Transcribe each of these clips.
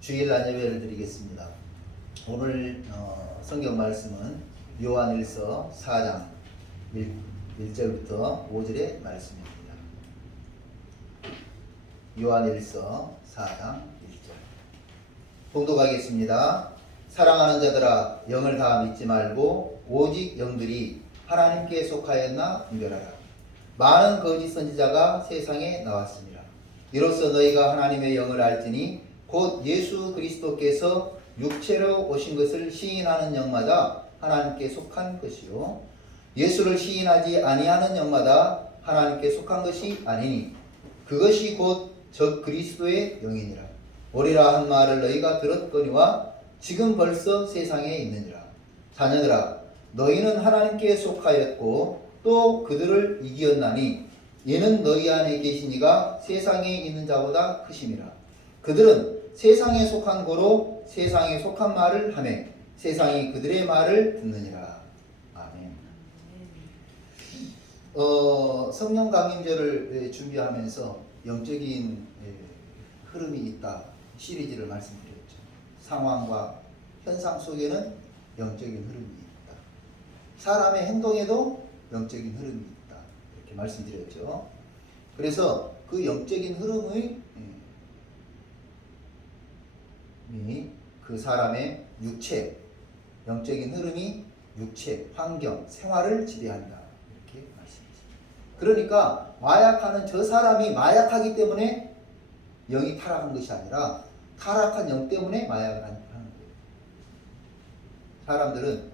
주일날 예배를 드리겠습니다. 오늘 성경 말씀은 요한일서 4장 1절부터 5절의 말씀입니다. 요한일서 4장 1절 봉독하겠습니다. 사랑하는 자들아, 영을 다 믿지 말고 오직 영들이 하나님께 속하였나 분별하라. 많은 거짓 선지자가 세상에 나왔습니다. 이로써 너희가 하나님의 영을 알지니 곧 예수 그리스도께서 육체로 오신 것을 시인하는 영마다 하나님께 속한 것이요, 예수를 시인하지 아니하는 영마다 하나님께 속한 것이 아니니 그것이 곧 적 그리스도의 영이니라. 오리라 한 말을 너희가 들었거니와 지금 벌써 세상에 있느니라. 자녀들아, 너희는 하나님께 속하였고 또 그들을 이기었나니 이는 너희 안에 계신 이가 세상에 있는 자보다 크심이라. 그들은 세상에 속한 고로 세상에 속한 말을 하며 세상이 그들의 말을 듣느니라. 아멘. 성령 강림절을 준비하면서 영적인 흐름이 있다 시리즈를 말씀드렸죠. 상황과 현상 속에는 영적인 흐름이 있다. 사람의 행동에도 영적인 흐름이 있다. 이렇게 말씀드렸죠. 그래서 그 영적인 흐름의 그 사람의 육체, 영적인 흐름이 육체, 환경, 생활을 지배한다. 이렇게 말씀이죠. 그러니까 마약하는 저 사람이 마약하기 때문에 영이 타락한 것이 아니라 타락한 영 때문에 마약을 하는 거예요. 사람들은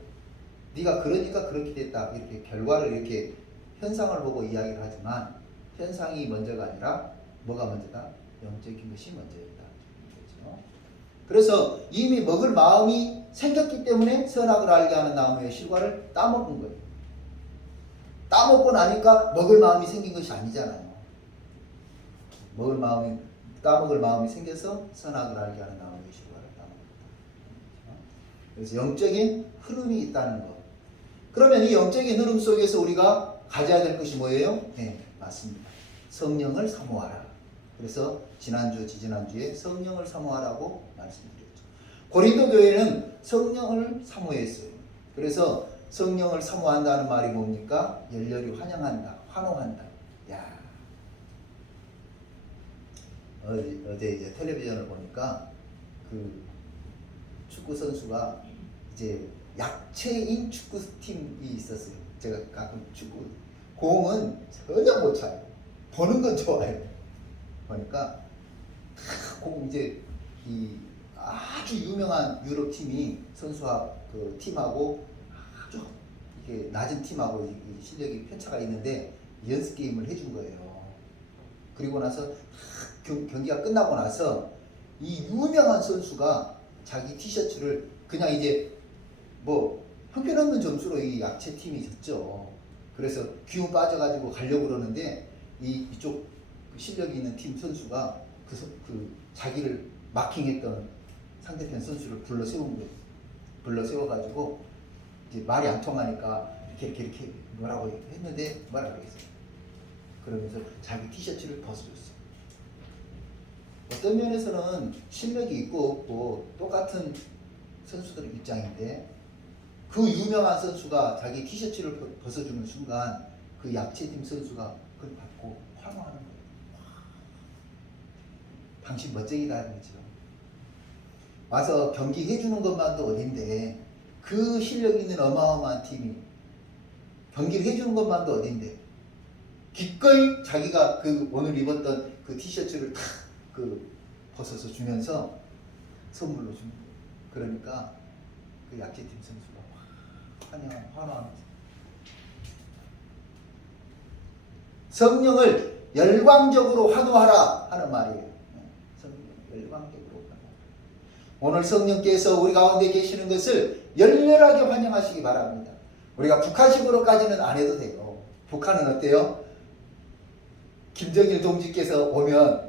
네가 그러니까 그렇게 됐다, 이렇게 결과를 이렇게 현상을 보고 이야기를 하지만 현상이 먼저가 아니라 뭐가 먼저다? 영적인 것이 먼저였다. 그렇죠? 그래서 이미 먹을 마음이 생겼기 때문에 선악을 알게 하는 나무의 실과를 따먹은 거예요. 따먹고 나니까 먹을 마음이 생긴 것이 아니잖아요. 따먹을 마음이 생겨서 선악을 알게 하는 나무의 실과를 따먹었다. 그래서 영적인 흐름이 있다는 것. 그러면 이 영적인 흐름 속에서 우리가 가져야 될 것이 뭐예요? 네, 맞습니다. 성령을 사모하라. 그래서 지난주, 지지난주에 성령을 사모하라고 말씀드렸죠. 고린도 교회는 성령을 사모했어요. 그래서 성령을 사모한다는 말이 뭡니까? 열렬히 환영한다, 환호한다. 야, 어제 이제 텔레비전을 보니까 그 축구 선수가 이제 약체인 축구팀이 있었어요. 제가 가끔 축구 공은 전혀 못 차요. 보는 건 좋아요. 보니까 공 이제 이 아주 유명한 유럽 팀이 선수와 그 팀하고 아주 이게 낮은 팀하고 실력이 편차가 있는데 연습 게임을 해준 거예요. 그리고 나서 경기가 끝나고 나서 이 유명한 선수가 자기 티셔츠를 그냥 이제 뭐 형편없는 점수로 이 약체 팀이 졌죠. 그래서 기운 빠져가지고 가려고 그러는데 이쪽 실력이 있는 팀 선수가 그 자기를 마킹했던 상대편 선수를 불러 세운 거예요. 불러 세워가지고 이제 말이 안 통하니까 이렇게 뭐라고 했는데 뭐라고 했어요. 그러면서 자기 티셔츠를 벗어줬어요. 어떤 면에서는 실력이 있고 없고 똑같은 선수들의 입장인데 그 유명한 선수가 자기 티셔츠를 벗어주는 순간 그 약체팀 선수가 그걸 받고 환호하는 거예요. 당신 멋쟁이다 그러죠. 와서 경기 해주는 것만도 어딘데 그 실력 있는 어마어마한 팀이 경기를 해주는 것만도 어딘데 기꺼이 자기가 그 오늘 입었던 그 티셔츠를 탁 그 벗어서 주면서 선물로 주는 거예요. 그러니까 그 약체팀 선수가 환호하면서 성령을 열광적으로 환호하라 하는 말이에요. 성령을 열광적으로 환호하라. 오늘 성령께서 우리 가운데 계시는 것을 열렬하게 환영하시기 바랍니다. 우리가 북한식으로까지는 안 해도 돼요. 북한은 어때요? 김정일 동지께서 오면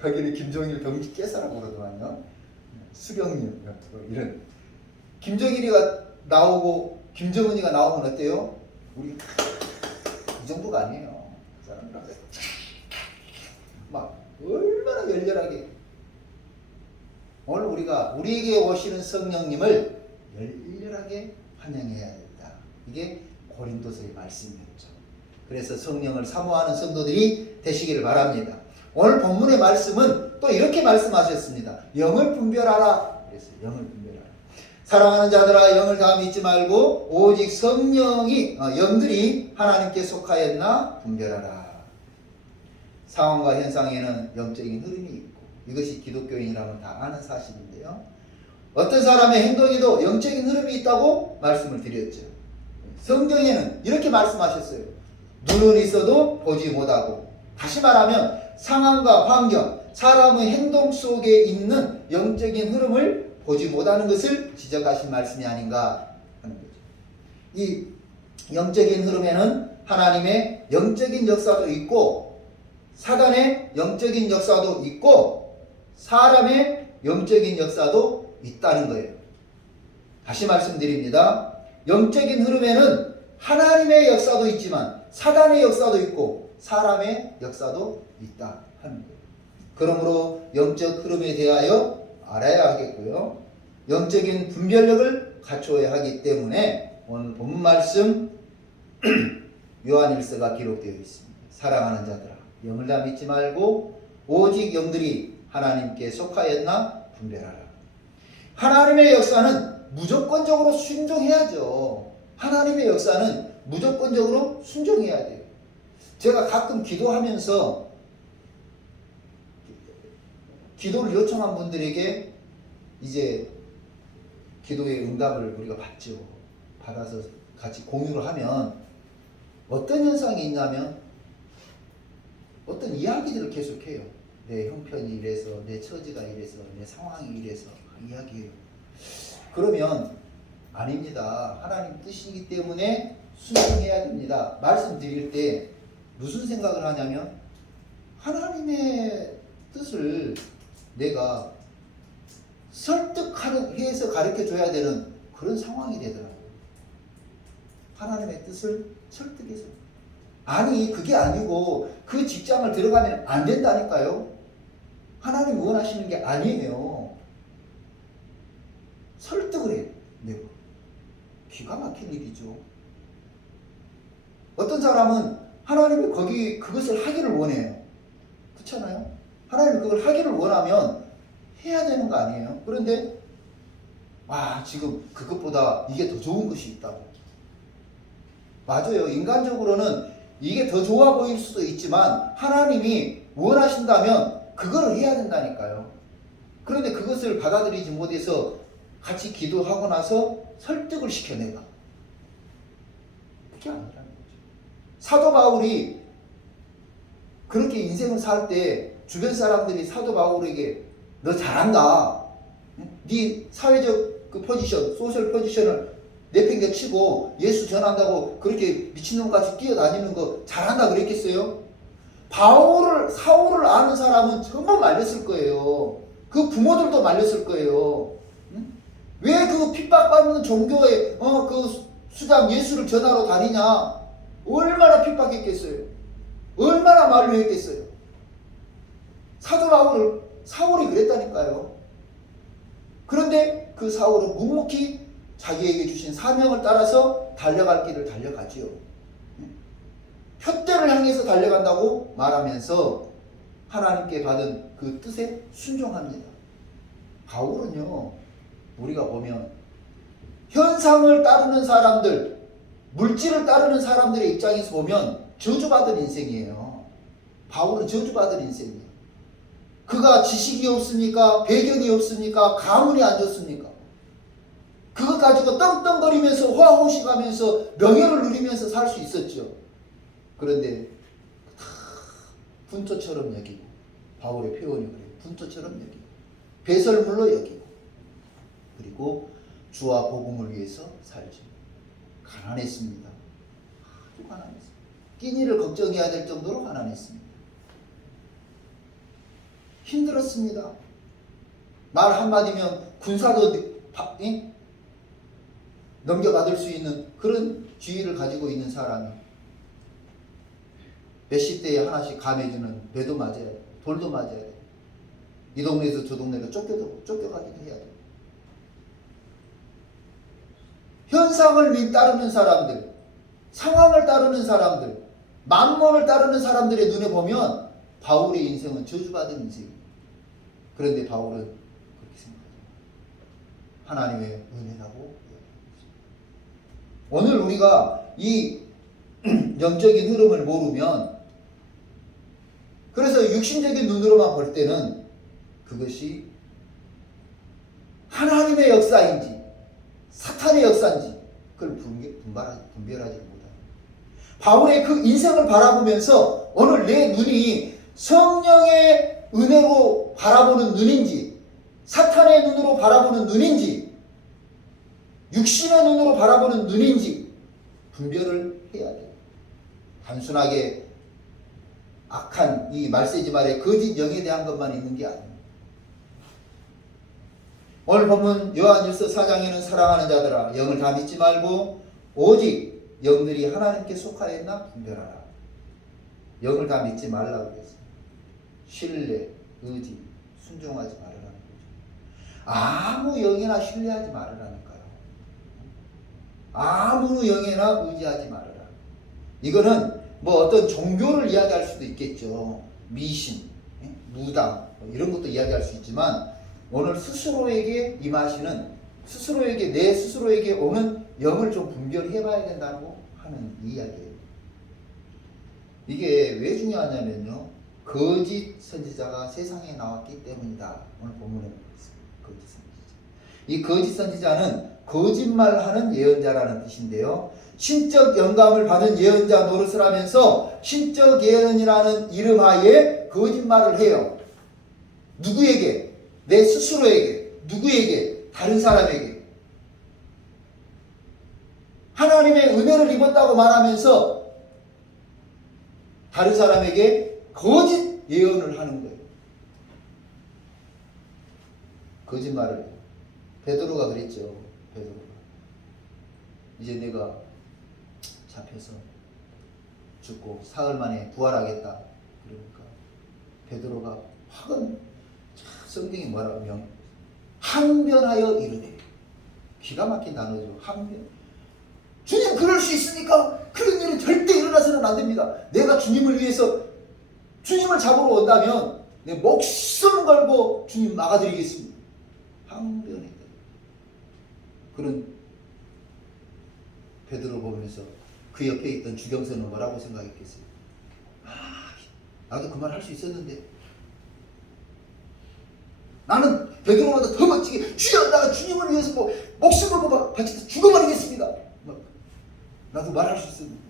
거기는 김정일 동지께서라고 그러더만요. 수경님 이런 김정일이가 나오고 김정은이가 나오면 어때요? 우리 이 정도가 아니에요. 그 사람들 막 얼마나 열렬하게 오늘 우리가 우리에게 오시는 성령님을 열렬하게 환영해야 된다. 이게 고린도서의 말씀이었죠. 그래서 성령을 사모하는 성도들이 되시기를 바랍니다. 오늘 본문의 말씀은 또 이렇게 말씀하셨습니다. 영을 분별하라. 그래서 영을 분별하라. 사랑하는 자들아, 영을 다 믿지 말고 오직 영들이 하나님께 속하였나 분별하라. 상황과 현상에는 영적인 흐름이 있고, 이것이 기독교인이라면 다 아는 사실인데요. 어떤 사람의 행동에도 영적인 흐름이 있다고 말씀을 드렸죠. 성경에는 이렇게 말씀하셨어요. 눈은 있어도 보지 못하고, 다시 말하면 상황과 환경, 사람의 행동 속에 있는 영적인 흐름을 보지 못하는 것을 지적하신 말씀이 아닌가 하는 거죠. 이 영적인 흐름에는 하나님의 영적인 역사도 있고, 사단의 영적인 역사도 있고, 사람의 영적인 역사도 있다는 거예요. 다시 말씀드립니다. 영적인 흐름에는 하나님의 역사도 있지만 사단의 역사도 있고 사람의 역사도 있다 하는 거예요. 그러므로 영적 흐름에 대하여 알아야 하겠고요. 영적인 분별력을 갖추어야 하기 때문에 오늘 본 말씀 요한일서가 기록되어 있습니다. 사랑하는 자들아, 영을 다 믿지 말고 오직 영들이 하나님께 속하였나 분별하라. 하나님의 역사는 무조건적으로 순종해야죠. 하나님의 역사는 무조건적으로 순종해야 돼요. 제가 가끔 기도하면서 기도를 요청한 분들에게 이제 기도의 응답을 우리가 받죠. 받아서 같이 공유를 하면 어떤 현상이 있냐면 어떤 이야기들을 계속해요. 내 형편이 이래서, 내 처지가 이래서, 내 상황이 이래서 이야기해요. 그러면 아닙니다. 하나님 뜻이기 때문에 순종해야 됩니다. 말씀드릴 때 무슨 생각을 하냐면 하나님의 뜻을 내가 설득해서 가르쳐줘야 되는 그런 상황이 되더라고요. 하나님의 뜻을 설득해서. 아니, 그게 아니고 그 직장을 들어가면 안 된다니까요. 하나님 원하시는 게 아니에요. 설득을 해요. 내가. 기가 막힌 일이죠. 어떤 사람은 하나님이 그것을 하기를 원해요. 그렇잖아요? 하나님이 그걸 하기를 원하면 해야 되는 거 아니에요? 그런데 지금 그것보다 이게 더 좋은 것이 있다고. 맞아요. 인간적으로는 이게 더 좋아 보일 수도 있지만 하나님이 원하신다면 그거를 해야 된다니까요. 그런데 그것을 받아들이지 못해서 같이 기도하고 나서 설득을 시켜내가. 그게 아니라는 거죠. 사도 바울이 그렇게 인생을 살 때 주변 사람들이 사도 바울에게 너 잘한다. 네 사회적 그 포지션, 소셜 포지션을 내팽개치고 예수 전한다고 그렇게 미친놈같이 뛰어다니는 거 잘한다 그랬겠어요? 사울을 아는 사람은 정말 말렸을 거예요. 그 부모들도 말렸을 거예요. 왜 그 핍박받는 종교에 그 수장 예수를 전하러 다니냐? 얼마나 핍박했겠어요? 얼마나 말로 했겠어요? 사울이 그랬다니까요. 그런데 그 사울은 묵묵히 자기에게 주신 사명을 따라서 달려갈 길을 달려가지요. 표대를 향해서 달려간다고 말하면서 하나님께 받은 그 뜻에 순종합니다. 바울은요, 우리가 보면 현상을 따르는 사람들, 물질을 따르는 사람들의 입장에서 보면 저주받은 인생이에요. 바울은 저주받은 인생이에요. 그가 지식이 없습니까? 배경이 없습니까? 가문이 안 좋습니까? 그것 가지고 떵떵거리면서 호화호식하면서 명예를 누리면서 살 수 있었죠. 그런데 다 분토처럼 여기고, 바울의 표현이 그래요. 분토처럼 여기고, 배설물로 여기고, 그리고 주와 복음을 위해서 살죠. 가난했습니다. 아주 가난했습니다. 끼니를 걱정해야 될 정도로 가난했습니다. 힘들었습니다. 말 한마디면 군사도 넘겨받을 수 있는 그런 지위를 가지고 있는 사람이 몇십 대에 하나씩 감해주는 매도 맞아야 돼. 돌도 맞아야 돼. 이 동네에서 저 동네로 쫓겨가기도 해야 돼요. 현상을 따르는 사람들, 상황을 따르는 사람들, 만몬을 따르는 사람들의 눈에 보면 바울의 인생은 저주받은 인생이에요. 그런데 바울은 그렇게 생각해요. 하나님의 은혜라고 이야기합니다. 오늘 우리가 이 영적인 흐름을 모르면, 그래서 육신적인 눈으로만 볼 때는 그것이 하나님의 역사인지 사탄의 역사인지 그걸 분별하지 못합니다. 바울의 그 인생을 바라보면서 오늘 내 눈이 성령의 은혜로 바라보는 눈인지 사탄의 눈으로 바라보는 눈인지 육신의 눈으로 바라보는 눈인지 분별을 해야 돼요. 단순하게 악한 이 말세지 말의 거짓 영에 대한 것만 있는 게 아닙니다. 오늘 본문 요한일서 4장에는 사랑하는 자들아 영을 다 믿지 말고 오직 영들이 하나님께 속하였나 분별하라. 영을 다 믿지 말라고 했어요. 신뢰, 의지, 순종하지 말으라는 거죠. 아무 영이나 신뢰하지 말으라니까요. 아무 영이나 의지하지 말으라. 이거는 뭐 어떤 종교를 이야기할 수도 있겠죠. 미신, 무당 이런 것도 이야기할 수 있지만 오늘 스스로에게 임하시는 스스로에게 내 스스로에게 오는 영을 좀 분별해 봐야 된다고 하는 이야기예요. 이게 왜 중요하냐면요. 거짓 선지자가 세상에 나왔기 때문이다. 오늘 본문에 보고 있습니다. 거짓 선지자. 이 거짓 선지자는 거짓말하는 예언자라는 뜻인데요. 신적 영감을 받은 예언자 노릇을 하면서 신적 예언이라는 이름하에 거짓말을 해요. 누구에게? 내 스스로에게. 누구에게? 다른 사람에게. 하나님의 은혜를 입었다고 말하면서 다른 사람에게 거짓 예언을 하는 거예요. 거짓말을 해요. 베드로가 그랬죠. 베드로가. 이제 내가 잡혀서 죽고 사흘 만에 부활하겠다. 그러니까 베드로가 확은 성경이 뭐라고 하면 항변하여 이르되. 기가 막힌 단어죠. 항변. 주님 그럴 수 있습니까? 그런 일은 절대 일어나서는 안 됩니다. 내가 주님을 위해서 주님을 잡으러 온다면 내 목숨 걸고 주님 막아드리겠습니다. 항변했다. 그런 베드로 보면서 그 옆에 있던 주경선은 뭐라고 생각했겠어요? 나도 그 말 할 수 있었는데 나는 베드로보다 더 멋지게 주여 나가 주님을 위해서 뭐 목숨을 걸고 바쳐서 죽어버리겠습니다. 나도 말할 수 있었는데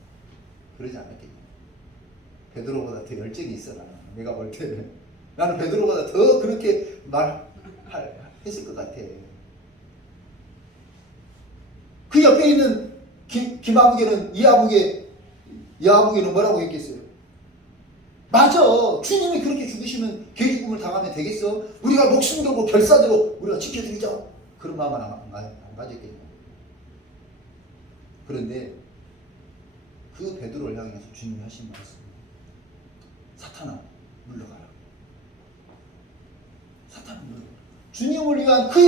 그러지 않았겠냐. 베드로보다 더 열정이 있어. 내가 볼 때는 나는 베드로보다 더 그렇게 말했을 것 같아. 그 옆에 있는 김아무개는 이아무개는 뭐라고 했겠어요? 맞아. 주님이 그렇게 죽으시면 개죽음을 당하면 되겠어? 우리가 목숨 걸고 결사대로 우리가 지켜드리자. 그런 마음은 안 가졌겠냐. 그런데 그 베드로를 향해서 주님이 하신 말씀, 사탄아 물러가라. 사탄아 물러가라. 주님을 위한 그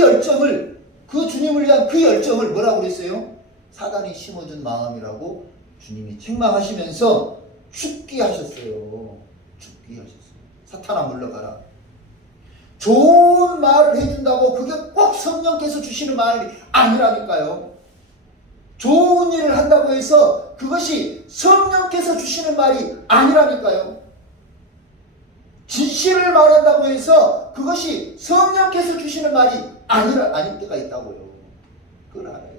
열정을 뭐라고 그랬어요? 사단이 심어준 마음이라고 주님이 책망하시면서 죽게 하셨어요. 죽게 하셨어요. 사탄아 물러가라. 좋은 말을 해준다고 그게 꼭 성령께서 주시는 말이 아니라니까요. 좋은 일을 한다고 해서 그것이 성령께서 주시는 말이 아니라니까요. 진실을 말한다고 해서 그것이 성령께서 주시는 말이 아닐 때가 있다고요. 그걸 알아야 돼요.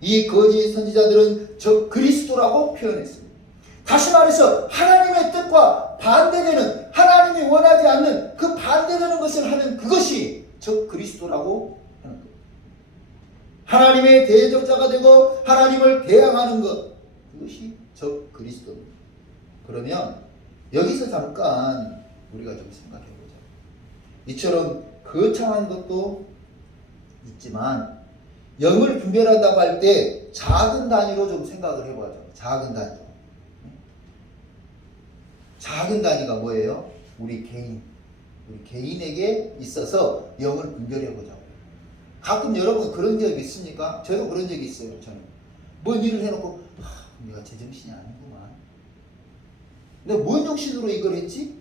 이 거짓 선지자들은 저 그리스도라고 표현했습니다. 다시 말해서 하나님의 뜻과 반대되는, 하나님이 원하지 않는 그 반대되는 것을 하는 그것이 저 그리스도라고 하는 거예요. 하나님의 대적자가 되고 하나님을 대항하는 것, 그것이 저 그리스도입니다. 그러면 여기서 잠깐 우리가 좀 생각해보자. 이처럼 거창한 것도 있지만 영을 분별한다고 할 때 작은 단위로 좀 생각을 해보죠. 작은 단위. 작은 단위가 뭐예요? 우리 개인에게 있어서 영을 분별해 보자고. 가끔 여러분 그런 적 있습니까? 저도 그런 적이 있어요. 저는 뭔 일을 해놓고 내가 제정신이 아니구만. 내가 뭔 정신으로 이걸 했지?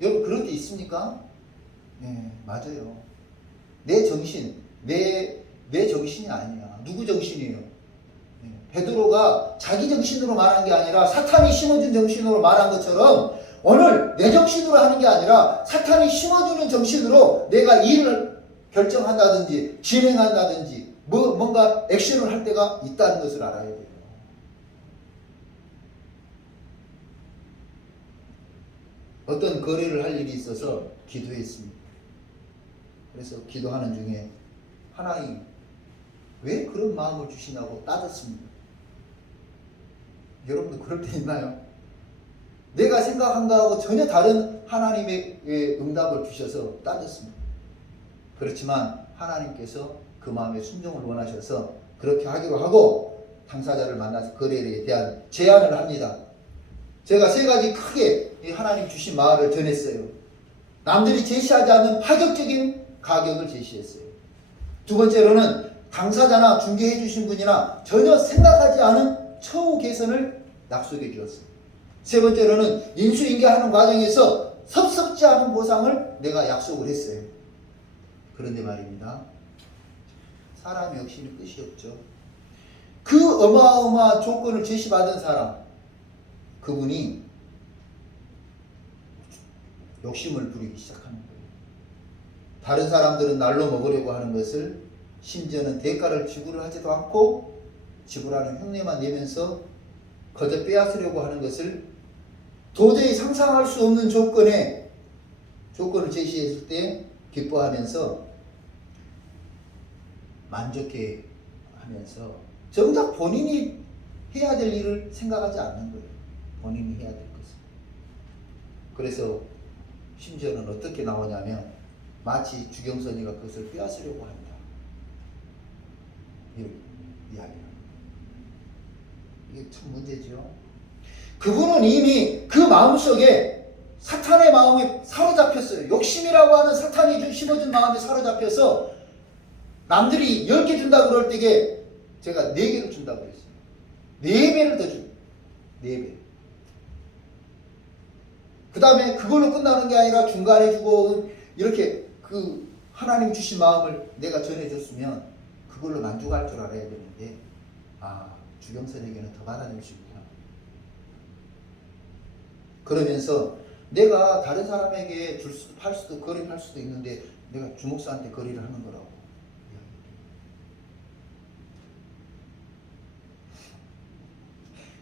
여러분 그런 게 있습니까? 네, 맞아요. 내 정신, 내 정신이 아니야. 누구 정신이에요? 네, 베드로가 자기 정신으로 말한 게 아니라 사탄이 심어준 정신으로 말한 것처럼 오늘 내 정신으로 하는 게 아니라 사탄이 심어주는 정신으로 내가 일을 결정한다든지 진행한다든지 뭔가 액션을 할 때가 있다는 것을 알아야 돼요. 어떤 거래를 할 일이 있어서 기도했습니다. 그래서 기도하는 중에 하나님 왜 그런 마음을 주시냐고 따졌습니다. 여러분도 그럴 때 있나요? 내가 생각한 거하고 전혀 다른 하나님의 응답을 주셔서 따졌습니다. 그렇지만 하나님께서 그 마음의 순종을 원하셔서 그렇게 하기로 하고 당사자를 만나서 거래에 대한 제안을 합니다. 제가 세 가지 크게 하나님 주신 말을 전했어요. 남들이 제시하지 않는 파격적인 가격을 제시했어요. 두 번째로는 당사자나 중개해 주신 분이나 전혀 생각하지 않은 처우 개선을 약속해 주었어요. 세 번째로는 인수인계하는 과정에서 섭섭지 않은 보상을 내가 약속을 했어요. 그런데 말입니다. 사람 역시는 끝이 없죠. 그 어마어마한 조건을 제시받은 사람, 그분이 욕심을 부리기 시작하는 거예요. 다른 사람들은 날로 먹으려고 하는 것을 심지어는 대가를 지불을 하지도 않고 지불하는 흉내만 내면서 거저 빼앗으려고 하는 것을 도저히 상상할 수 없는 조건을 제시했을 때 기뻐하면서 만족해 하면서 정작 본인이 해야 될 일을 생각하지 않는 거예요. 본인이 해야 될 것을. 그래서 심지어는 어떻게 나오냐면 마치 주경선이가 그것을 빼앗으려고 한다. 이렇게 이야기합니다. 이게 참 문제죠. 그분은 이미 그 마음속에 사탄의 마음에 사로잡혔어요. 욕심이라고 하는 사탄이 심어준 마음에 사로잡혀서 남들이 10개 준다 그럴 때에 제가 4개를 준다고 했어요. 4배를 더 줍니다. 4배. 그 다음에 그걸로 끝나는 게 아니라 중간에 주고 이렇게 그 하나님 주신 마음을 내가 전해줬으면 그걸로 만족할 줄 알아야 되는데 주경선에게는 더 받아낼 수 있구나. 그러면서 내가 다른 사람에게 팔 수도 거래할 수도 있는데 내가 주목사한테 거래를 하는 거라고.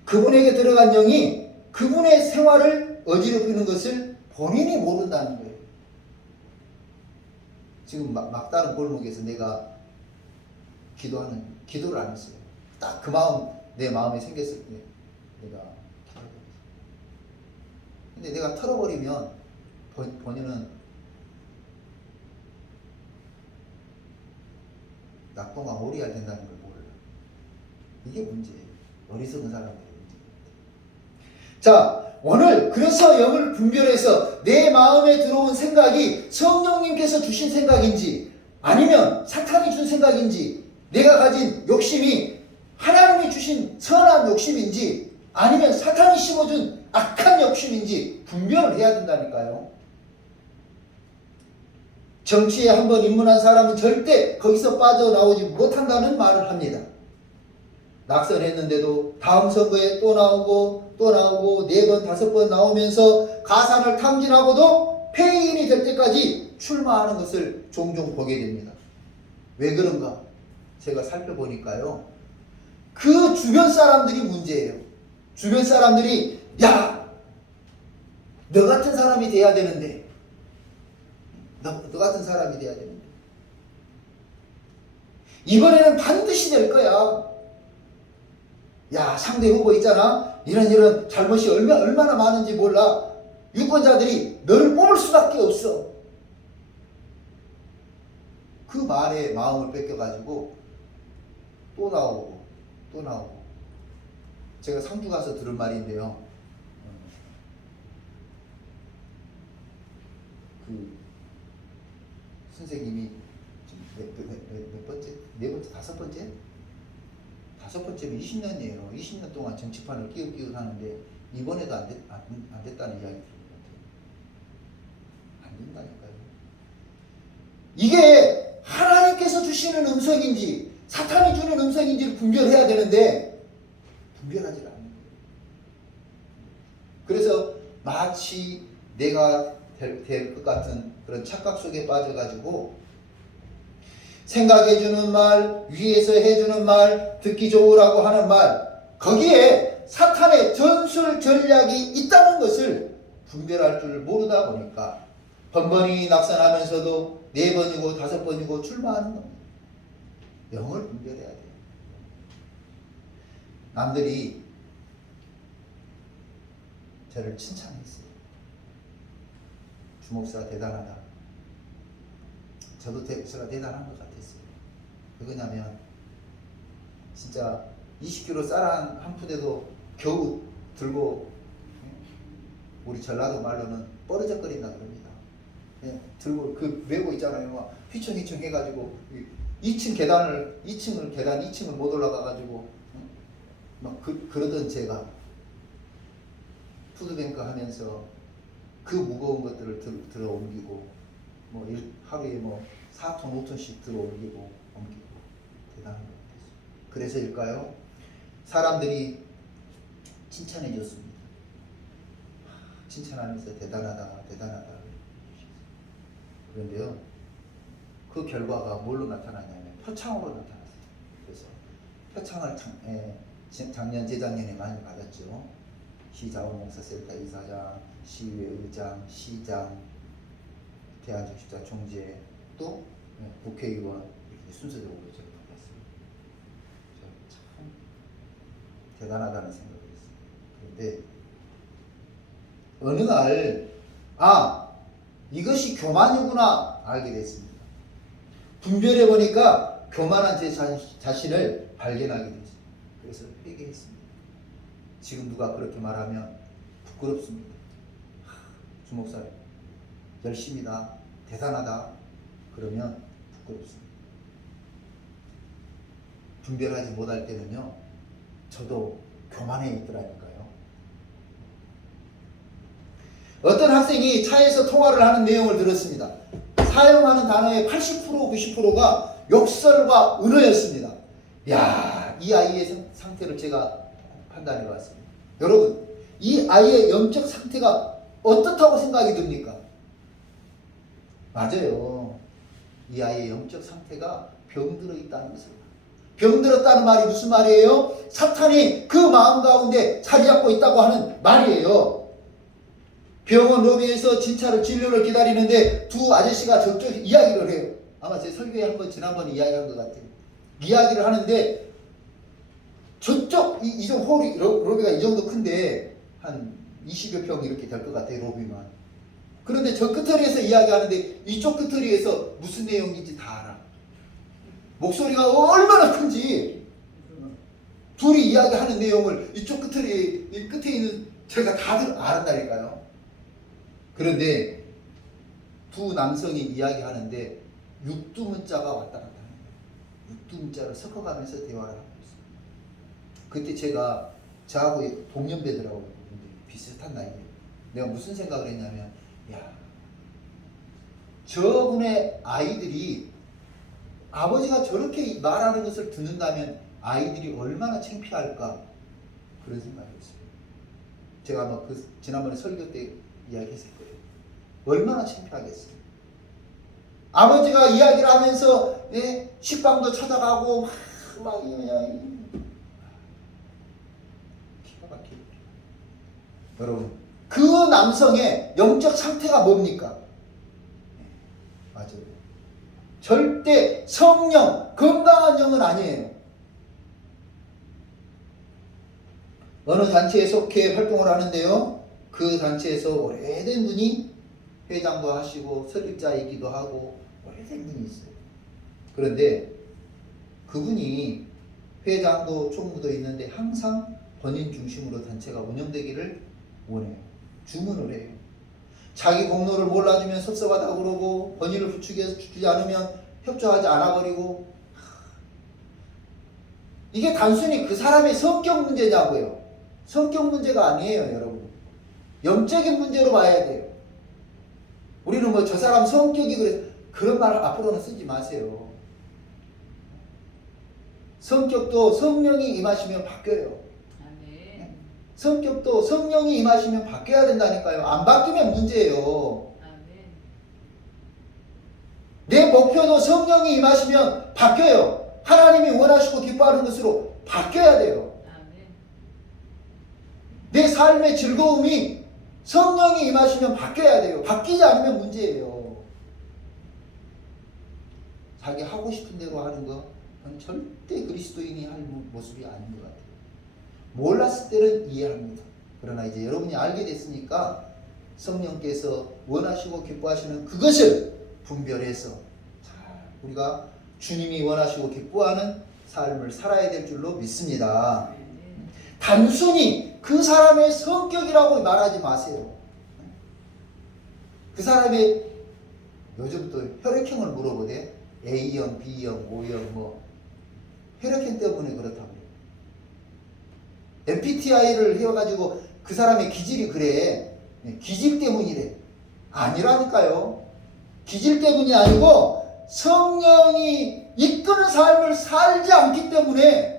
그분에게 들어간 영이 그분의 생활을 어지럽히는 것을 본인이 모른다는 거예요. 지금 막다른 골목에서 내가 기도를 안 했어요. 딱 그 마음, 내 마음에 생겼을 때 내가 기도를 했어요. 근데 내가 털어버리면 본인은 낙동강 오리알 된다는 걸 몰라요. 이게 문제예요. 어리석은 사람들의 문제입니다. 자, 오늘 그래서 영을 분별해서 내 마음에 들어온 생각이 성령님께서 주신 생각인지 아니면 사탄이 준 생각인지 내가 가진 욕심이 하나님이 주신 선한 욕심인지 아니면 사탄이 심어준 악한 욕심인지 분별을 해야 된다니까요. 정치에 한번 입문한 사람은 절대 거기서 빠져나오지 못한다는 말을 합니다. 낙선했는데도 다음 선거에 또 나오고 4번, 5번 나오면서 가산을 탕진하고도 폐인이 될 때까지 출마하는 것을 종종 보게 됩니다. 왜 그런가? 제가 살펴보니까요. 그 주변 사람들이 문제예요. 주변 사람들이 야! 너 같은 사람이 돼야 되는데 너 같은 사람이 돼야 되는데 이번에는 반드시 될 거야. 야, 상대 후보 있잖아. 이런 잘못이 얼마나 많은지 몰라. 유권자들이 너를 뽑을 수밖에 없어. 그 말에 마음을 뺏겨가지고 또 나오고 제가 상주 가서 들은 말인데요. 그 선생님이 지금 몇 번째? 네 번째? 다섯 번째? 다섯 번째면 20년이에요. 20년 동안 정치판을 끼우끼우 하는데 이번에도 안 됐다는 이야기 들었거든요. 안 된다니까요. 이게 하나님께서 주시는 음성인지 사탄이 주는 음성인지를 분별해야 되는데 분별하지 않는 거예요. 그래서 마치 내가 될 것 같은 그런 착각 속에 빠져가지고 생각해주는 말, 위에서 해주는 말, 듣기 좋으라고 하는 말, 거기에 사탄의 전술 전략이 있다는 것을 분별할 줄 모르다 보니까 번번이 낙선하면서도 4번이고 5번이고 출마하는 겁니다. 영을 분별해야 돼요. 남들이 저를 칭찬했어요. 주목사가 대단하다. 저도 제가 대단한 것 같았어요. 그거냐면 진짜 20kg 쌀 한 푸대도 겨우 들고 우리 전라도 말로는 뻐르적거린다 그럽니다. 들고 그 메고 있잖아요. 막 휘청휘청 해가지고 2층을 못 올라가가지고 막 그러던 제가 푸드뱅크 하면서 그 무거운 것들을 들어 옮기고 뭐 하루에 뭐 4톤 5톤씩 들어 옮기고 대단한 것 같았어요. 그래서일까요? 사람들이 칭찬해 줬습니다. 칭찬하면서 대단하다. 그런데요, 그 결과가 뭘로 나타나냐면 표창으로 나타났어요. 그래서 표창을 작년, 재작년에 많이 받았죠. 시자원봉사센터 이사장, 시의회 의장, 시장, 대한정신자 총재, 또 국회의원 이렇게 순서대로 제가 받았어요. 참 대단하다는 생각을 했어요. 그런데 어느 날 이것이 교만이구나 알게 됐습니다. 분별해 보니까 교만한 제 자신을 발견하게 됐어요. 그래서 회개했습니다. 지금 누가 그렇게 말하면 부끄럽습니다. 주목사 열심이다, 대단하다 그러면 부끄럽습니다. 분별하지 못할 때는요, 저도 교만해 있더라니까요. 어떤 학생이 차에서 통화를 하는 내용을 들었습니다. 사용하는 단어의 80% 90%가 욕설과 은어였습니다. 야, 이 아이의 상태를 제가 판단해 봤습니다. 여러분, 이 아이의 영적 상태가 어떻다고 생각이 듭니까? 맞아요. 이 아이의 영적 상태가 병들어 있다는 것을. 병들었다는 말이 무슨 말이에요? 사탄이 그 마음 가운데 자리 잡고 있다고 하는 말이에요. 병원 로비에서 진료를 기다리는데 두 아저씨가 저쪽 이야기를 해요. 아마 제 설교에 지난번에 이야기한 것 같아요. 이야기를 하는데 저쪽 홀이 로비가 이 정도 큰데 한 20여 평 이렇게 될 것 같아요. 로비만. 그런데 저 끝터리에서 이야기하는데 이쪽 끝터리에서 무슨 내용인지 다 알아. 목소리가 얼마나 큰지 둘이 이야기하는 내용을 이쪽 끝에 있는 제가 다들 알았다니까요. 그런데 두 남성이 이야기하는데 육두문자가 왔다 갔다 하는 거예요. 육두문자를 섞어가면서 대화를 하고 있어요. 그때 제가 저하고 동년배들하고 비슷한 나이에요. 내가 무슨 생각을 했냐면, 야, 저분의 아이들이 아버지가 저렇게 말하는 것을 듣는다면 아이들이 얼마나 창피할까, 그런 생각을 했어요. 제가 아마 지난번에 설교 때 이야기했을 거예요. 얼마나 창피하겠어요. 아버지가 이야기를 하면서 식빵도 찾아가고 막 기가 막히게. 여러분, 그 남성의 영적 상태가 뭡니까? 맞아요. 절대 성령, 건강한 영은 아니에요. 어느 단체에 속해 활동을 하는데요, 그 단체에서 오래된 분이 회장도 하시고 설립자이기도 하고 오래된 분이 있어요. 그런데 그분이 회장도 총무도 있는데 항상 본인 중심으로 단체가 운영되기를 원해요. 주문을 해요. 자기 공로를 몰라주면 섭섭하다고 그러고 권위를 부추겨서 주지 않으면 협조하지 않아버리고. 이게 단순히 그 사람의 성격 문제냐고요. 성격 문제가 아니에요, 여러분. 영적인 문제로 봐야 돼요. 우리는 뭐 저 사람 성격이 그래, 그런 말 앞으로는 쓰지 마세요. 성격도 성령이 임하시면 바뀌어요. 아멘. 성격도 성령이 임하시면 바뀌어야 된다니까요. 안 바뀌면 문제예요. 아멘. 내 목표도 성령이 임하시면 바뀌어요. 하나님이 원하시고 기뻐하는 것으로 바뀌어야 돼요. 아멘. 내 삶의 즐거움이 성령이 임하시면 바뀌어야 돼요. 바뀌지 않으면 문제예요. 자기 하고 싶은 대로 하는 거 그건 절대 그리스도인이 할 모습이 아닌 것 같아요. 몰랐을 때는 이해합니다. 그러나 이제 여러분이 알게 됐으니까 성령께서 원하시고 기뻐하시는 그것을 분별해서 우리가 주님이 원하시고 기뻐하는 삶을 살아야 될 줄로 믿습니다. 단순히 그 사람의 성격이라고 말하지 마세요. 그 사람의 요즘 또 혈액형을 물어보대. A형, B형, O형 뭐 혈액형 때문에 그렇다고. MBTI를 해가지고 그 사람의 기질이 그래. 기질 때문이래. 아니라니까요. 기질 때문이 아니고 성령이 이끄는 삶을 살지 않기 때문에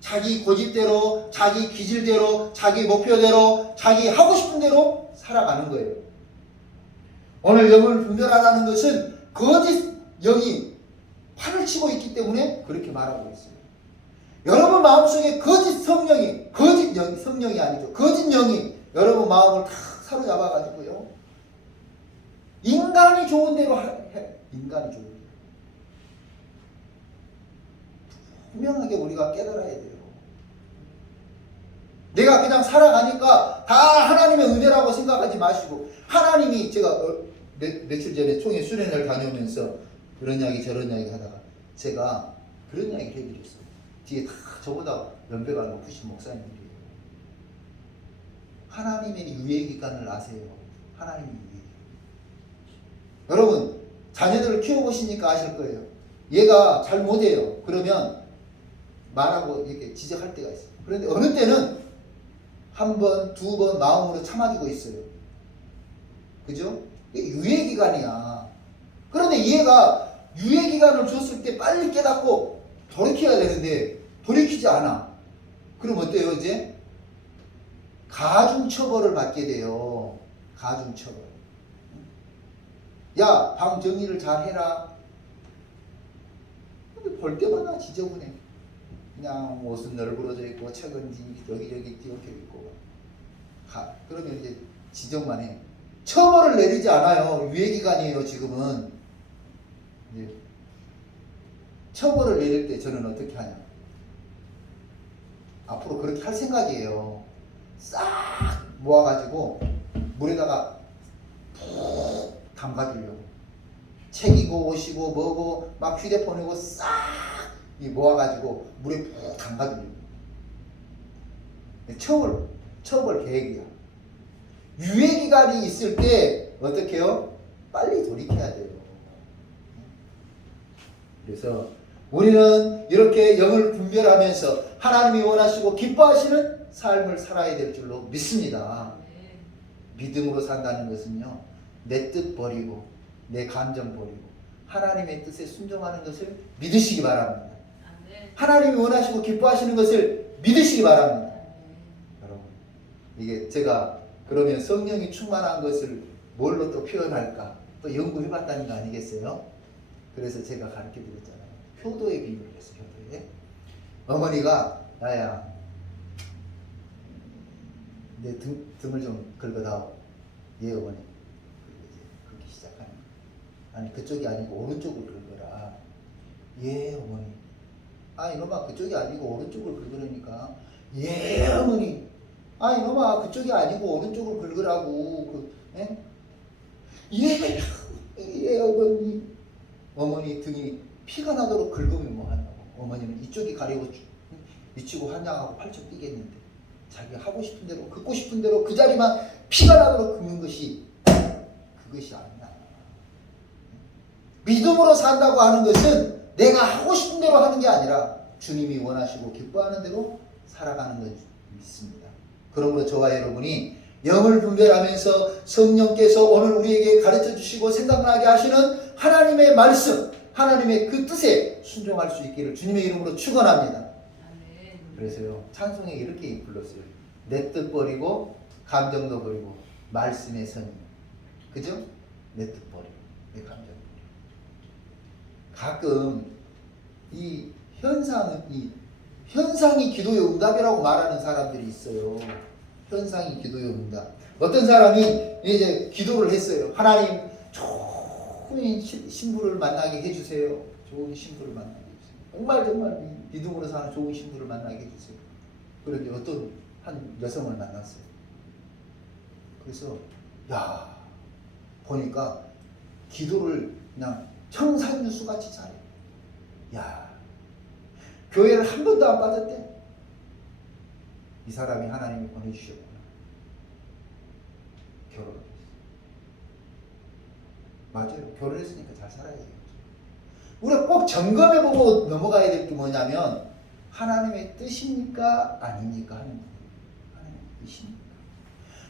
자기 고집대로, 자기 기질대로, 자기 목표대로, 자기 하고 싶은 대로 살아가는 거예요. 오늘 영을 분별하라는 것은 거짓 영이 판을 치고 있기 때문에 그렇게 말하고 있어요. 여러분 마음속에 거짓 성령이, 거짓 영, 성령이 아니죠. 거짓 영이 여러분 마음을 다 사로잡아가지고요. 인간이 좋은 대로 해. 인간이 좋은 대로. 분명하게 우리가 깨달아야 돼요. 내가 그냥 살아가니까 다 하나님의 은혜라고 생각하지 마시고, 하나님이 제가 며칠 전에 총회 수련회를 다녀오면서 그런 이야기 저런 이야기 하다가 제가 그런 이야기를 해드렸어요. 뒤에 다 저보다 연배가 높으신 목사님들이에요. 하나님의 유예기간을 아세요. 하나님의 유예기간. 여러분 자녀들을 키워보시니까 아실 거예요. 얘가 잘 못해요. 그러면 말하고 이렇게 지적할 때가 있어요. 그런데 어느 때는 한 번, 두 번 마음으로 참아주고 있어요. 그죠? 이게 유예기간이야. 그런데 얘가 유예기간을 줬을 때 빨리 깨닫고 돌이켜야 되는데 돌이키지 않아. 그럼 어때요 이제? 가중처벌을 받게 돼요. 가중처벌. 야, 방 정리를 잘 해라. 근데 볼 때마다 지저분해. 그냥 옷은 널브러져 있고 책은 여기저기 띄어져 있고. 그러면 이제 지적만 해. 처벌을 내리지 않아요. 유예기간이에요 지금은. 이제 처벌을 내릴 때 저는 어떻게 하냐. 앞으로 그렇게 할 생각이에요. 싹 모아가지고 물에다가 푹 담가주려고. 책이고 옷이고 뭐고 막 휴대폰이고 싹 모아가지고 물에 푹 담가주려고. 처벌 계획이야. 유예기간이 있을 때 어떻게 해요? 빨리 돌이켜야 돼요. 그래서 우리는 이렇게 영을 분별하면서 하나님이 원하시고 기뻐하시는 삶을 살아야 될 줄로 믿습니다. 믿음으로 산다는 것은요, 내 뜻 버리고 내 감정 버리고 하나님의 뜻에 순종하는 것을 믿으시기 바랍니다. 하나님이 원하시고 기뻐하시는 것을 믿으시기 바랍니다. 여러분, 이게 제가 그러면 성령이 충만한 것을 뭘로 또 표현할까? 또 연구해봤다는 거 아니겠어요? 그래서 제가 가르쳐 드렸잖아요. 효도의 비유를 해서 효도에. 어머니가 나야 내 등을 좀 긁어다오. 예 어머니. 그리고 이제 긁기 시작하는 거예요. 아니 그쪽이 아니고 오른쪽을 긁어라. 예 어머니. 아 이놈아 그쪽이 아니고 오른쪽을 긁으라니까. 예 어머니. 아 이놈아 그쪽이 아니고 오른쪽을 긁으라고. 예 어머니. 어머니 등이 피가 나도록 긁으면 뭐 하냐고. 어머니는 이쪽이 가리고 미치고 환장하고 팔쩍 뛰겠는데 자기가 하고 싶은 대로 긋고 싶은 대로 그 자리만 피가 나도록 긋는 것이 그것이 아니야. 믿음으로 산다고 하는 것은 내가 하고 싶은 대로 하는 게 아니라 주님이 원하시고 기뻐하는 대로 살아가는 걸 믿습니다. 그러므로 저와 여러분이 영을 분별하면서 성령께서 오늘 우리에게 가르쳐 주시고 생각나게 하시는 하나님의 말씀, 하나님의 그 뜻에 순종할 수 있기를 주님의 이름으로 축원합니다. 그래서요 찬송에 이렇게 불렀어요. 내 뜻 버리고 감정도 버리고 말씀의 선임. 그죠? 내 뜻 버리고 내 감정 버리고. 가끔 이 현상이 기도의 응답이라고 말하는 사람들이 있어요. 현상이 기도의 응답. 어떤 사람이 이제 기도를 했어요. 하나님 좋은 신부를 만나게 해주세요. 좋은 신부를 만나게 해주세요. 정말 믿음으로 사는 좋은 신부를 만나게 해주세요. 그런데 어떤 한 여성을 만났어요. 그래서 보니까 기도를 그냥 청산유수 같이 잘해. 교회를 한 번도 안 빠졌대. 이 사람이 하나님이 보내주셨구나. 결혼을 했어. 맞아요. 결혼했으니까 잘 살아야 돼요. 우리가 꼭 점검해보고 넘어가야 될 게 뭐냐면 하나님의 뜻입니까? 아닙니까? 하는 거예요. 하나님의 뜻입니까?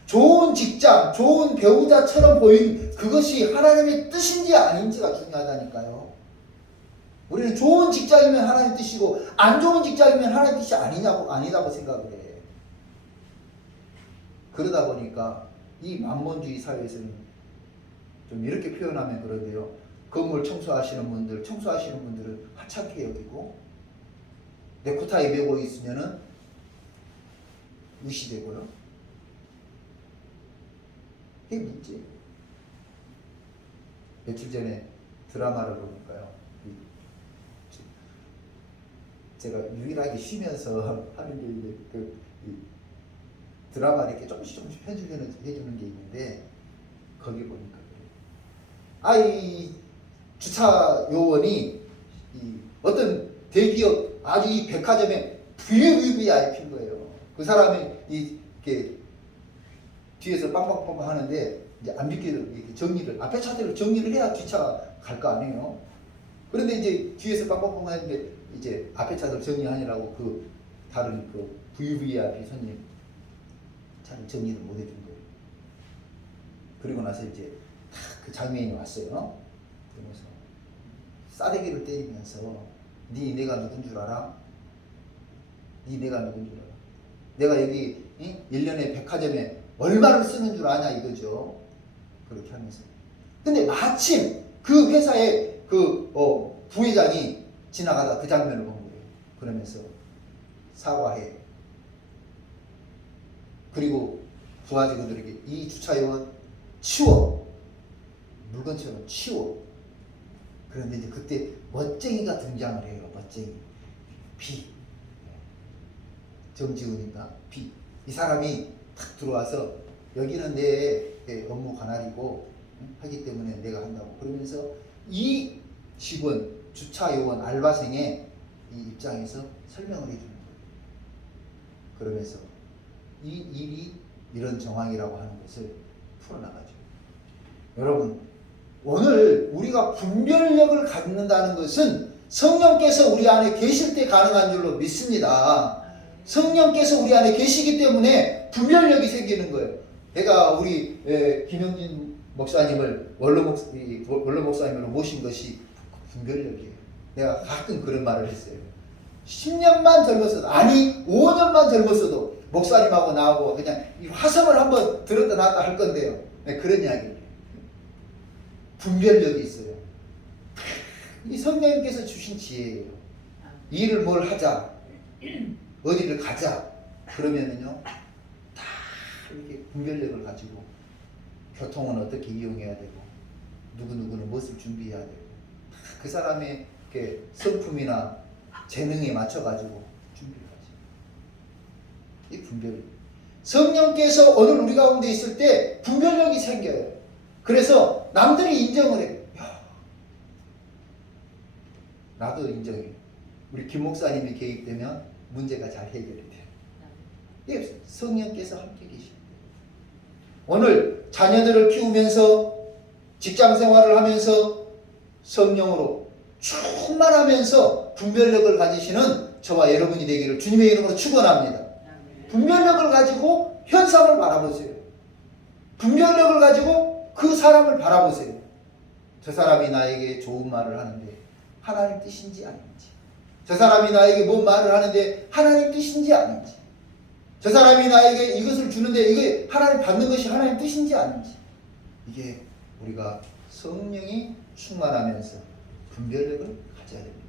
좋은 직장, 좋은 배우자처럼 보인 그것이 하나님의 뜻인지 아닌지가 중요하다니까요. 우리는 좋은 직장이면 하나님의 뜻이고 안 좋은 직장이면 하나님의 뜻이 아니다고 생각을 해. 그러다 보니까 이 만몬주의 사회에서는 좀 이렇게 표현하면 그런데요. 건물 청소하시는 분들은 하찮게 여기고 넥타이 매고 있으면은 무시되고요. 이게 문제예요. 며칠 전에 드라마를 보니까요. 제가 유일하게 쉬면서 하는 게 이제 드라마를 이렇게 조금씩 편집해주는 게 있는데 거기 보니까 이 주차 요원이 어떤 대기업 아주 이 백화점의 VVIP인 거예요. 그 사람이 이렇게 뒤에서 빵빵빵 하는데 이제 안 비켜도 이렇게 정리를 앞에 차들을 정리를 해야 뒷차가 갈 거 아니에요. 그런데 이제 뒤에서 빵빵빵 하는데 이제 앞에 차들 정리하느라고 그 다른 그 VVIP 손님 차를 정리를 못 해준 거예요. 그리고 나서 이제 그 장면이 왔어요. 그러면서 싸대기를 때리면서 내가 누군 줄 알아? 내가 누군 줄 알아? 내가 여기 1년에 백화점에 얼마를 쓰는 줄 아냐 이거죠. 그렇게 하면서. 근데 마침 그 회사의 그 부회장이 지나가다 그 장면을 본 거예요. 그러면서 사과해. 그리고 부하 직원들에게 이 주차요원 치워. 물건처럼 치워. 그런데 이제 그때 멋쟁이가 등장을 해요. 멋쟁이. B. 정지훈인가? B. 이 사람이 탁 들어와서 여기는 내 업무 관할이고 하기 때문에 내가 한다고. 그러면서 이 직원, 주차요원, 알바생의 이 입장에서 설명을 해주는 거예요. 그러면서 이 일이 이런 정황이라고 하는 것을 풀어나가죠. 여러분, 오늘 우리가 분별력을 갖는다는 것은 성령께서 우리 안에 계실 때 가능한 줄로 믿습니다. 성령께서 우리 안에 계시기 때문에 분별력이 생기는 거예요. 내가 우리 김영진 목사님을 원로 목사님으로 모신 것이 분별력이에요. 내가 가끔 그런 말을 했어요. 10년만 젊었어도, 아니 5년만 젊었어도 목사님하고 나하고 그냥 이 화성을 한번 들었다 놨다 할 건데요. 그런 이야기예요. 분별력이 있어요. 이 성령님께서 주신 지혜예요. 일을 뭘 하자, 어디를 가자, 그러면은요 다 이렇게 분별력을 가지고 교통은 어떻게 이용해야 되고 누구누구는 무엇을 준비해야 되고 그 사람의 이렇게 성품이나 재능에 맞춰가지고 준비를 하죠. 이 분별력. 성령께서 오늘 우리 가운데 있을 때 분별력이 생겨요. 그래서 남들이 인정을 해요. 나도 인정해. 우리 김 목사님이 개입되면 문제가 잘 해결이 돼요. 예, 성령께서 함께 계십니다. 오늘 자녀들을 키우면서 직장 생활을 하면서 성령으로 충만하면서 분별력을 가지시는 저와 여러분이 되기를 주님의 이름으로 축원합니다. 분별력을 가지고 현상을 바라보세요. 분별력을 가지고 그 사람을 바라보세요. 저 사람이 나에게 좋은 말을 하는데 하나님 뜻인지 아닌지, 저 사람이 나에게 뭔 말을 하는데 하나님 뜻인지 아닌지, 저 사람이 나에게 이것을 주는데 이게 하나님 받는 것이 하나님 뜻인지 아닌지, 이게 우리가 성령이 충만하면서 분별력을 가져야 됩니다.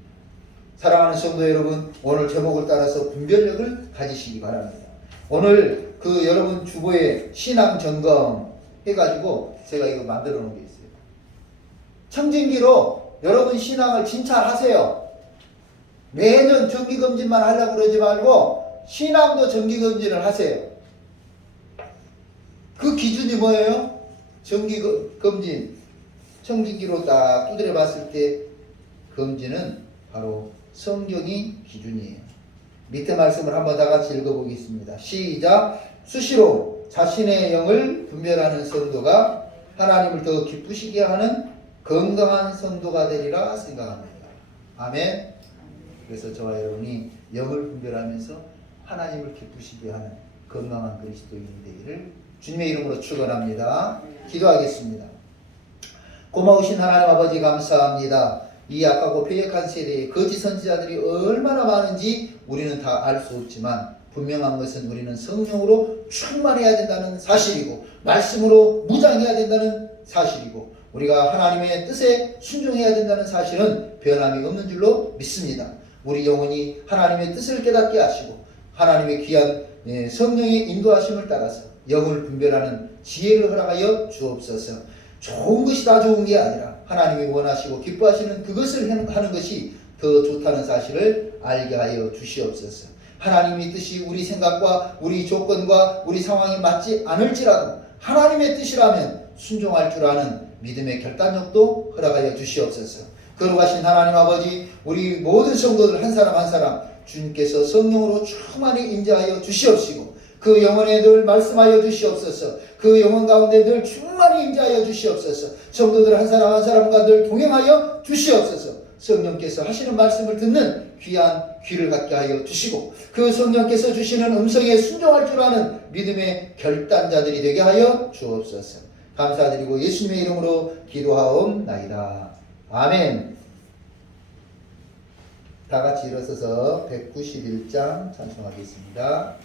사랑하는 성도 여러분, 오늘 제목을 따라서 분별력을 가지시기 바랍니다. 오늘 그 여러분 주보에 신앙 점검 해가지고 제가 이거 만들어 놓은 게 있어요. 청진기로 여러분 신앙을 진찰하세요. 매년 정기검진만 하려고 그러지 말고 신앙도 정기검진을 하세요. 그 기준이 뭐예요? 정기검진. 청진기로 딱 두드려 봤을 때 검진은 바로 성경이 기준이에요. 밑에 말씀을 한번 다 같이 읽어보겠습니다. 시작. 수시로 자신의 영을 분별하는 성도가 하나님을 더 기쁘시게 하는 건강한 성도가 되리라 생각합니다. 아멘. 그래서 저와 여러분이 영을 분별하면서 하나님을 기쁘시게 하는 건강한 그리스도인이 되기를 주님의 이름으로 축원합니다. 기도하겠습니다. 고마우신 하나님 아버지 감사합니다. 이 약하고 패역한 세대에 거짓 선지자들이 얼마나 많은지 우리는 다 알 수 없지만 분명한 것은 우리는 성령으로 충만해야 된다는 사실이고 말씀으로 무장해야 된다는 사실이고 우리가 하나님의 뜻에 순종해야 된다는 사실은 변함이 없는 줄로 믿습니다. 우리 영혼이 하나님의 뜻을 깨닫게 하시고 하나님의 귀한 성령의 인도하심을 따라서 영을 분별하는 지혜를 허락하여 주옵소서. 좋은 것이 다 좋은 게 아니라 하나님이 원하시고 기뻐하시는 그것을 하는 것이 더 좋다는 사실을 알게 하여 주시옵소서. 하나님의 뜻이 우리 생각과 우리 조건과 우리 상황이 맞지 않을지라도 하나님의 뜻이라면 순종할 줄 아는 믿음의 결단력도 허락하여 주시옵소서. 거룩하신 하나님 아버지, 우리 모든 성도들 한 사람 한 사람 주님께서 성령으로 충만히 임재하여 주시옵시고 그 영혼에 늘 말씀하여 주시옵소서. 그 영혼 가운데 늘 충만히 임재하여 주시옵소서. 성도들 한 사람 한 사람과 늘 동행하여 주시옵소서. 성령께서 하시는 말씀을 듣는 귀한 귀를 갖게 하여 주시고 그 성령께서 주시는 음성에 순종할 줄 아는 믿음의 결단자들이 되게 하여 주옵소서. 감사드리고 예수님의 이름으로 기도하옵나이다. 아멘. 다 같이 일어서서 191장 찬송하겠습니다.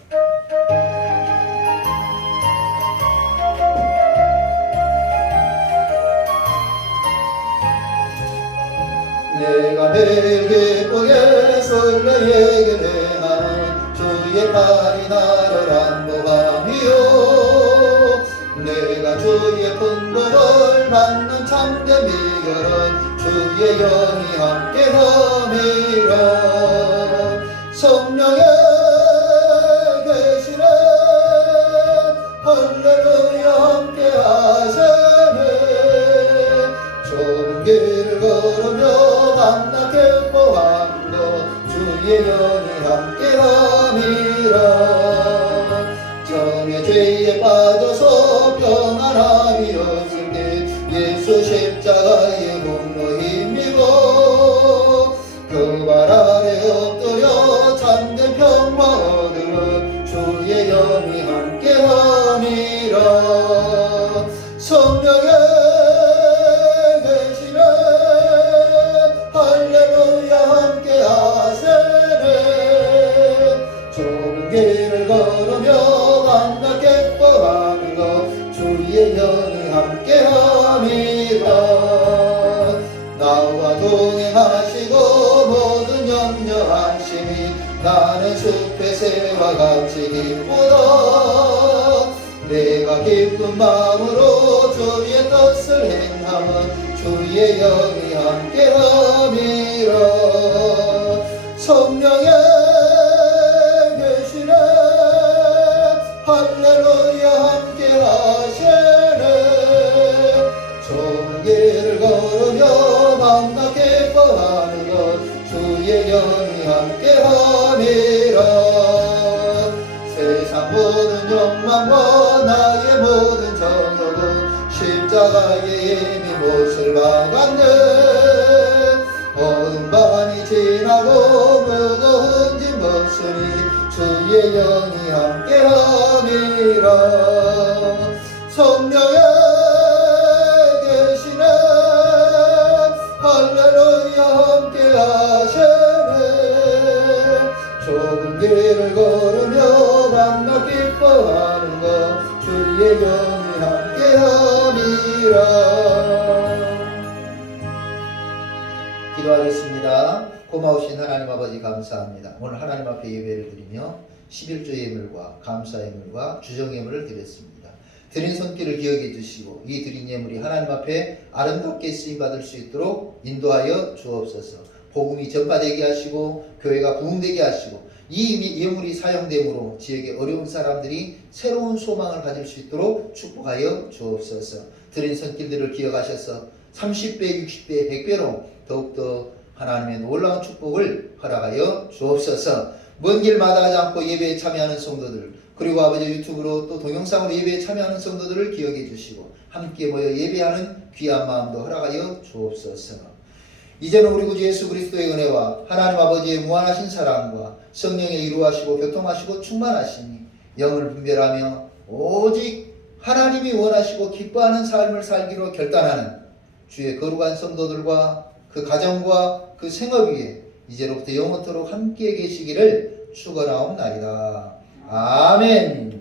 내가 매일 기쁘게 설레게 행하는 주의 팔이 나를 안보함이요 내가 주의 분봉을 받는 참된 비결은 주의 영이 함께함이라 성령의 계시네 할렐루야 함께하세네 좁은 길을 걸으며 만나 기뻐하는 것 주의 영이 함께함이라 정의 죄에 빠져서 평안함이 없을 때 예수 십자가의 공로 힘입어 그 발 아래 엎드려 참된 평화 얻으러 주의 영이 함께함이라 성령의 계시네 할렐루야 함께하세네 좁은 길을 걸으며 만나 기뻐하는 것 주의 영이 함께함이라 나와 동행하시고 모든 염려하심이 나는 숲의 새와 같이 기쁘다 내가 기쁜 마음으로 주의 뜻을 행함은 주의 영이 함께함이라 성령의 계시네 할렐루야 함께하시네 좁은 길을 걸으며 만나 기뻐하는 것 주의 영이 함께함이라 세상 주의 영이 함께함이라. 성령의 계시네 할렐루야 함께하시네. 좁은 길을 걸으며 만나 기뻐하는 것 주의 영이 함께함이라. 기도하겠습니다. 고마우신 하나님 아버지 감사합니다. 오늘 하나님 앞에 예배를 드리며 11조 예물과 감사 예물과 주정 예물을 드렸습니다. 드린 손길을 기억해 주시고 이 드린 예물이 하나님 앞에 아름답게 쓰임받을 수 있도록 인도하여 주옵소서. 복음이 전파되게 하시고 교회가 부흥되게 하시고 이 예물이 사용됨으로 지역의 어려운 사람들이 새로운 소망을 가질 수 있도록 축복하여 주옵소서. 드린 손길들을 기억하셔서 30배, 60배, 100배로 더욱더 하나님의 놀라운 축복을 허락하여 주옵소서. 먼 길 마다하지 않고 예배에 참여하는 성도들, 그리고 아버지 유튜브로 또 동영상으로 예배에 참여하는 성도들을 기억해 주시고 함께 모여 예배하는 귀한 마음도 허락하여 주옵소서. 이제는 우리 구주 예수 그리스도의 은혜와 하나님 아버지의 무한하신 사랑과 성령의 이루하시고 교통하시고 충만하시니 영을 분별하며 오직 하나님이 원하시고 기뻐하는 삶을 살기로 결단하는 주의 거룩한 성도들과 그 가정과 그 생업 위에 이제로부터 영원토록 함께 계시기를 축원하옵나이다. 아멘.